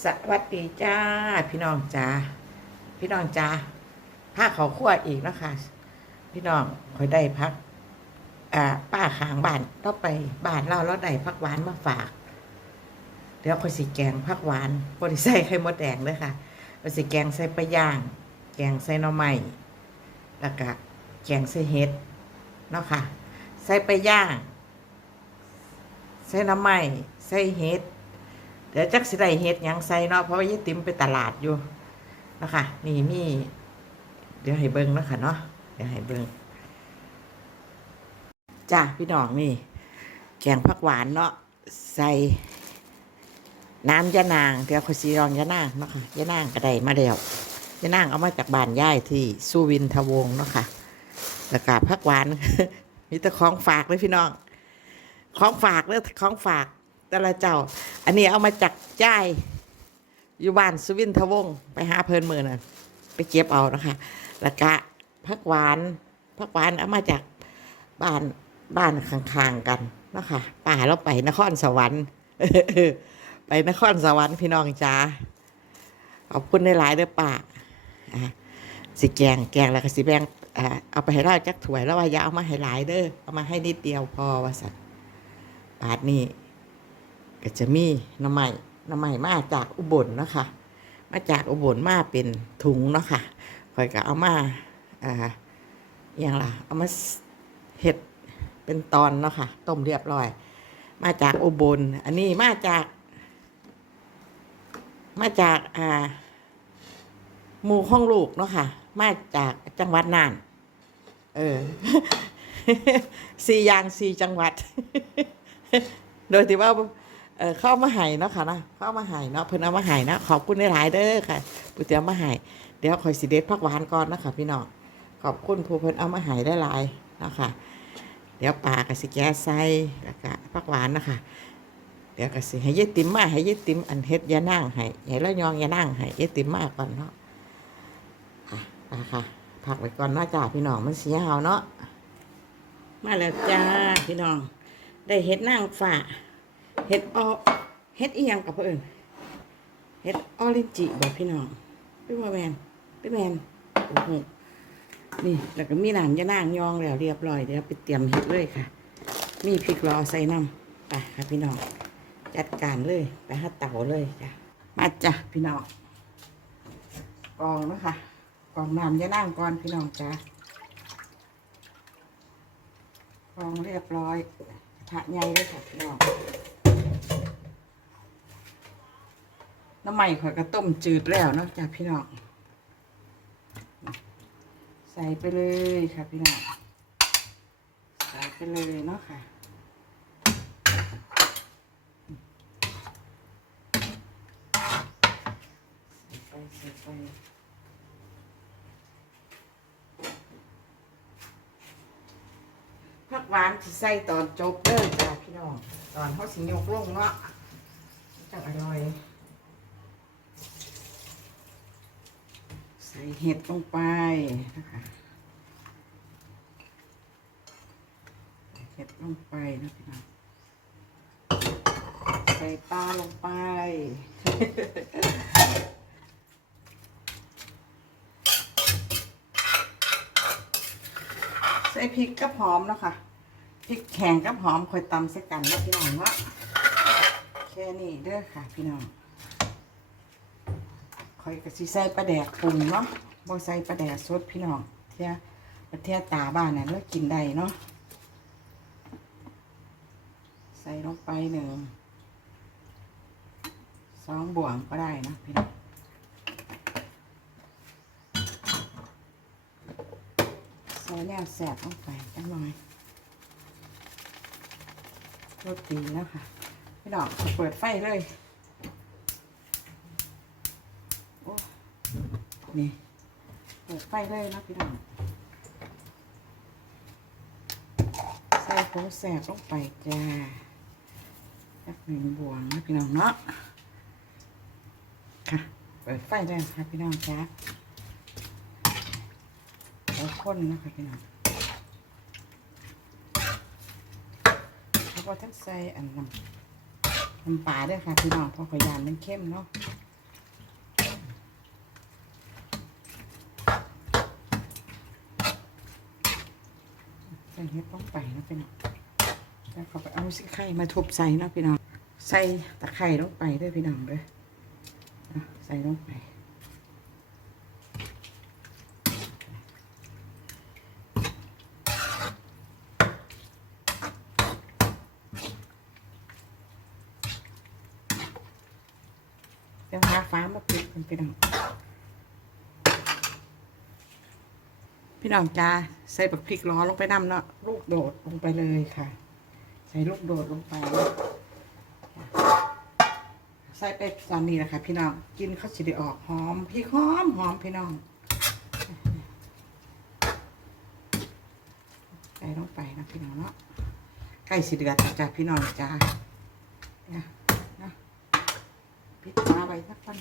สวัสดีจ้า พี่น้องจ้าพี่น้องจ้าผ้าเขาวคั่วอีกนะคะพี่น้องคอยได้พักอ่าป้าขางบ้านเราไปบ้านเราเราได้พักหวานมาฝาก เดี๋ยวคอยสิแกงพักหวานบริใส่ไข่มดแดงเลยค่ะคอยสิแกงใส่ปลาย่าง แกงใส่หน่อไม้แล้วก็แกงใส่เห็ดเนาะค่ะ ใส่ปลาย่าง ใส่หน้ำไม้ใส่เห็ด เดี๋ยวจักสิได้เห็ดยังใส่เนาะเพราะว่ายายติ๋มไปตลาดอยู่นะคะนี่มี เดี๋ยวให้เบิ้งเนาะคะเนาะเดี๋ยวให้เบิ้งจ้าพี่น้องนี่ แกงผักหวานเนาะใส่น้ำยะนางเดี๋ยวขอยซีรองยะนางเนาะค่ะยะนางก็ไดมาแล้วยะนางเอามาจากบ้านย่ายที่สุวินทวงศ์เนาะค่ะแล้วก็ผักหวานมีแต่ของฝากเลยพี่น้อง ของฝากเลยของฝาก แต่ละเจ้า อันนี้เอามาจากย่ายอยู่บ้านสุวินทวงศ์ไปหาเพลินมือน่ะไปเก็บเอานะคะแล้วก็ผักหวานผักหวานเอามาจากบ้านบ้านข้างๆกันนะคะป่าเราไปนครสวรรค์ไปนครสวรรค์พี่น้องจ้าขอบคุณในหลายเด้อป่าสิแกงแกงแล้วก็สิแบงเอาไปให้เราจักถวยแล้วว่าอย่าเอามาให้หลายเด้อเอามาให้นิดเดียวพอว่าสันบาทนี้ ก็จะมีน้ำใหม่น้ำใหม่มาจากอุบลเนาะค่ะ มาจากอุบลมาเป็นถุงเนาะค่ะคอยก็เอามาอ่าอย่างล่ะ เอามาเห็ดเป็นตอนเนาะค่ะ ต้มเรียบร้อย มาจากอุบล อันนี้มาจาก มาจากอ่าหมู่ข้องลูกเนาะค่ะ มาจากจังหวัดน่าน เออสี่อย่างสี่จังหวัด โดยที่ว่า เออเข้ามาหายเนาะค่ะนะเข้ามาหายเนาะเพิ่นเอามาหายนะขอบคุณหลายเด้อค่ะผู้เตียมมาหายเดี๋ยวคอยสิเด็ดผักหวานก่อนนะคะพี่น้องขอบคุณผู้เพิ่นเอามาหายได้หลายเนาะค่ะเดี๋ยวปลากับสิแกะใส่แล้วก็ผักหวานนะคะเดี๋ยวก็สิให้ยายติ๋มมาให้ยายติ๋มอันเฮ็ดยานั่งให้ให้ละยองยานั่งให้ยายติ๋มมาก่อนเนาะค่ะปลาค่ะพักไว้ก่อนนะจ้าพี่น้องมันเสียหาวเนาะมาแล้วจ้าพี่น้องได้เฮ็ดนั่งฝ่า เฮ็ดออเฮ็ดอีหยังกับเพื่อนเฮ็ดออรินจิบอกพี่น้องพี่ว่าแมนพี่แมนโอ้โหนี่แล้วก็มีหน้ำยะนางยองแล้วเรียบร้อยเดี๋ยวไปเตรียมเฮ็ดเลยค่ะ มีพริกรอใส่น้ำไปค่ะพี่น้องจัดการเลยไปหาเตาเลยจ้ะมาจ้ะพี่น้องกองนะคะกองน้ำยะนางก่อนพี่น้องจ้ะกองเรียบร้อยกระใหญ่เลยค่ะพี่น้อง น้ำใหม่ข่อยก็ต้มจืดแล้วเนาะจ้ะพี่น้องใส่ไปเลยค่ะพี่น้องใส่ไปเลยเนาะค่ะใสไปใส่ไปผักหวานที่ใส่ตอนจบเด้อจ้ะพี่น้องตอนเขาสิยกลงเนาะจังอร่อย ใส่ เห็ดลงไปนะคะเห็ดลงไปนะพี่น้องใส่ปลาลงไปใส่พริกกับหอมเนาะคะพริกแข็งกับหอมคอยตำใส่กันนะพี่น้องเนาแค่นี้เด้อค่ะพี่น้อง คอยกะสิใส่ปลาแดกปรุงเนาะบ่ใส่ปลาแดกสดพี่น้องเที่ยประเทศตาบ้านเนี่ยเรากินได้เนาะใส่ลงไปหนึ่งสองบ่วงก็ได้นะพี่น้องใส่แนวแสบลงไปจังหน่อยรสดีแล้วค่ะพี่น้องเปิดไฟเลย โอ้ นี่เปิดไฟเลยนะพี่น้องใส่ผงแสบลงไปจ้าสักหนึ่งบวงนะพี่น้องเนาะค่ะเปิดไฟได้ค่ะพี่น้องจ้าแล้วคนนะคะพี่น้องแล้วก็ทั้งใส่อันน้ำน้ำปลาด้วยค่ะพี่น้องเพราะขยานมันเข้มเนาะ ส่เห็ดลงไปนะพี่น้องแล้วก็ไปเอาสิไข่มาทุบใส่นะพี่น้อง ใส่ตะไคร่ลงไปด้วยพี่น้องเด้วยใส่ลงไปเดี๋ยวหาฟ้ามาปิดกันพี่น้อง พี่น้องจ้าใส่บักพริกล้อลงไปน้ำเนาะ ลูกโดดลงไปเลยค่ะ ใส่ลูกโดดลงไปใส่ไปตอนนี้แหละค่ะพี่น้องกินข้าวสิได้ออกหอมพริกหอมหอมพี่น้องใส่ลงไปนะพี่น้องเนาะใกล้สิเดือดจ้าพี่น้องจ้าเนี่ยนะปิดฝาไว้สักพัน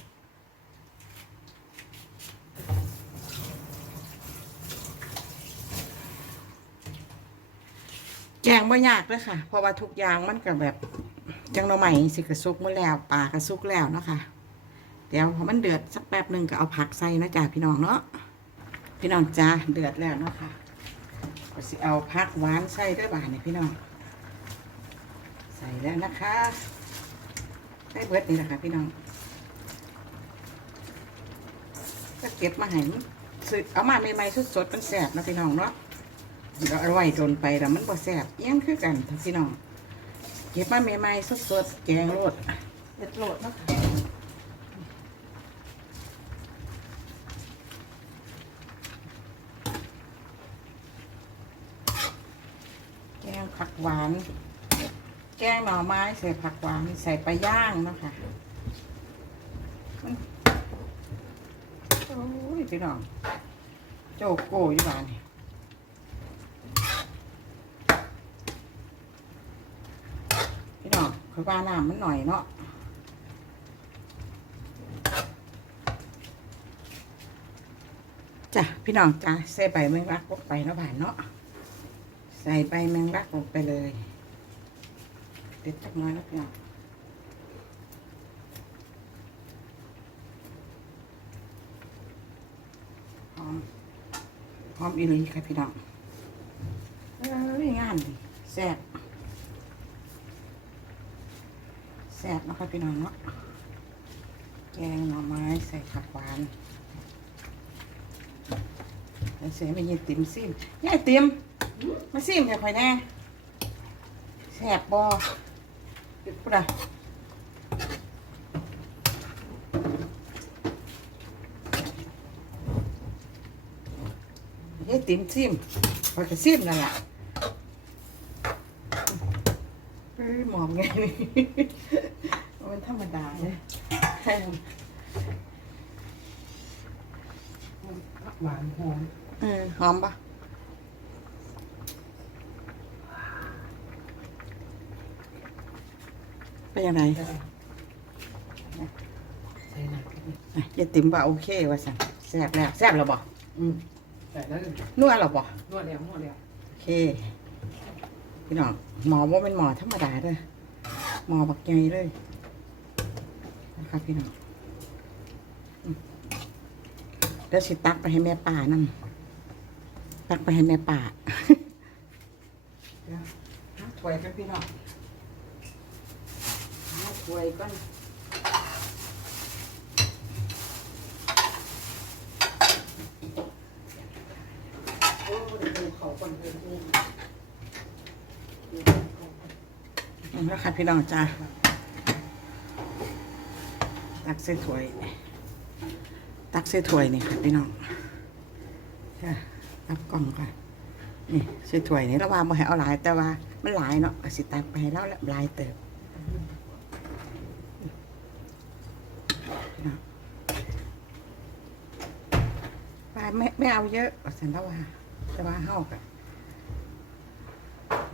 แกงบ่ยากเลยค่ะ เพราะว่าทุกอย่างมันก็แบบจังเราใหม่สิกระซุกเมื่อแล้วปลากระซุกแล้วเนาะค่ะ เดี๋ยวพอมันเดือดสักแป๊บหนึ่งก็เอาผักใส่นะจ๊ะพี่น้องเนาะพี่น้องจ้าเดือดแล้วเนาะค่ะก็สิเอาผักหวานใส่ด้วยบาทเนี่ยพี่น้อง ใส่แล้วนะคะได้เบิดนี่แหละค่ะพี่น้องก็เก็บมาให้มันสึกเอามาใหม่ๆสดๆมันแสบนะพี่น้องเนาะ เดี๋ยวเอาไว้โดนไปแล้วมันบ่แซ่บเอี้ยงคือกันทั้งพี่น้องเก็บมาใหม่ๆสดๆแกงโลดเด็ดโลดเนาะค่ะแกงผักหวาน แกงหน่อไม้ใส่ผักหวานใส่ปลาย่างเนาะค่ะมันโอ้ยพี่น้องโจโก้อยู่บ้านนี่ คือว่าน้ำมันหน่อยเนาะจ้ะพี่น้องจ้ะใส่ใบแมงลักลงไปเนาะผ่านเนาะใส่ใบแมงลักลงไปเลยเด็ดจักน้อยนะพี่น้องหอมหอมอีหลีค่ะพี่น้องเอ้ยงามดิแซ่บ แซ่บนะคะพี่น้องเนาะแกงหน่อไม้ใส่ผักหวานแล้วเสียไม่ยินติ่มซิมยายติ่มมาซิมให้ข่อยแน่แซ่บบอปิดปุ๊ดอะยายติ่มซิมข่อยก็ซิมนั่นแหละ เฮ้ย หมอมไงนี่มันธรรมดาเลยหวานหอมเออหอมปะเป็นยังไงใส่หนักนิดนึงอะยายติ๋มว่าโอเคว่าสั่นแซ่บแล้วแซ่บแล้วบ่อืมใส่แล้วนวดแล้วบ่นวดแล้วนวดแล้วโอเค พี่น้องหมอว่าเป็นหมอธรรมดาเลยหมอบักใหญ่เลยนะครับพี่น้องเดี๋ยวสิตักไปให้แม่ป่านั่นตักไปให้แม่ป่าเดี๋ยวถ้วยกันพี่น้องถ้วยก่อนโอ้เดี๋ยวดูเขาก่อนเดี๋ยวดู นี่นะคะพี่น้องจ้าตักใส่ถ้วย ตักใส่ถ้วยนี่ค่ะพี่น้องค่ะตักกล่องก่อนนี่ใส่ถ้วยนี่ระว่าบ่ให้เอาหลายแต่ว่ามันหลายเนาะก็สิตักไปให้แล้วหลายเติบว่าไม่ไม่เอาเยอะสันตว่าแต่ว่าเฮากัน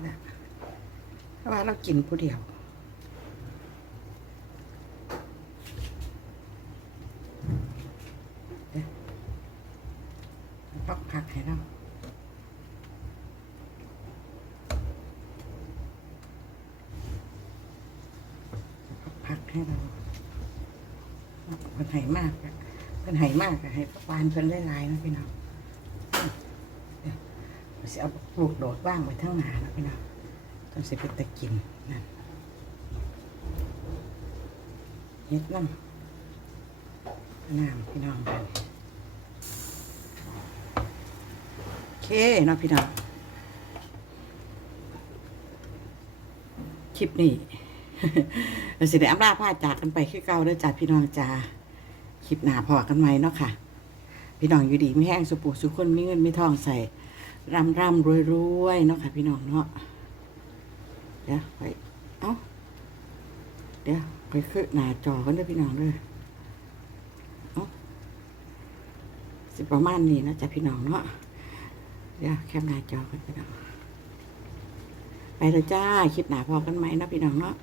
นะ ราะว่าเรากินผู้เดียวเดี๋ยวพักผักให้เราพักผักให้เราเพิ่นให้มากเพิ่นให้มากอะให้ปานเพิ่นลายๆนะพี่น้องเดี๋ยวสิสิเอาปลูกโดดว่างไว้ทั้งหนานะพี่น้อง ต้องสิเป็นตะกินนั่นเฮ็ดน้ำน้ำพี่น้องกันโอเคเนาะพี่น้องคลิปนี้เราสิได้อำลาพาจากกันไปคือเก่าเด้อจ้าพี่น้องจ้าคลิปหน้าพอกันไหมเนาะค่ะ พี่น้องอยู่ดีไม่แห้งสุปุสุขคนมีเงินมีทองใส่ร่ำร่ำรวยรวยเนาะค่ะ พี่น้องเนาะ เดี๋ยวไปเอ้าเดี๋ยวไปขึ้นหน้าจอกันด้วยพี่น้องเลยเอ้าสิประมาณนี้นะจ๊ะพี่น้องเนาะเดี๋ยวแคปหน้าจอกันพี่น้องไปเลยจ้าคลิปหนาพอกันไหมนะพี่น้องเนาะ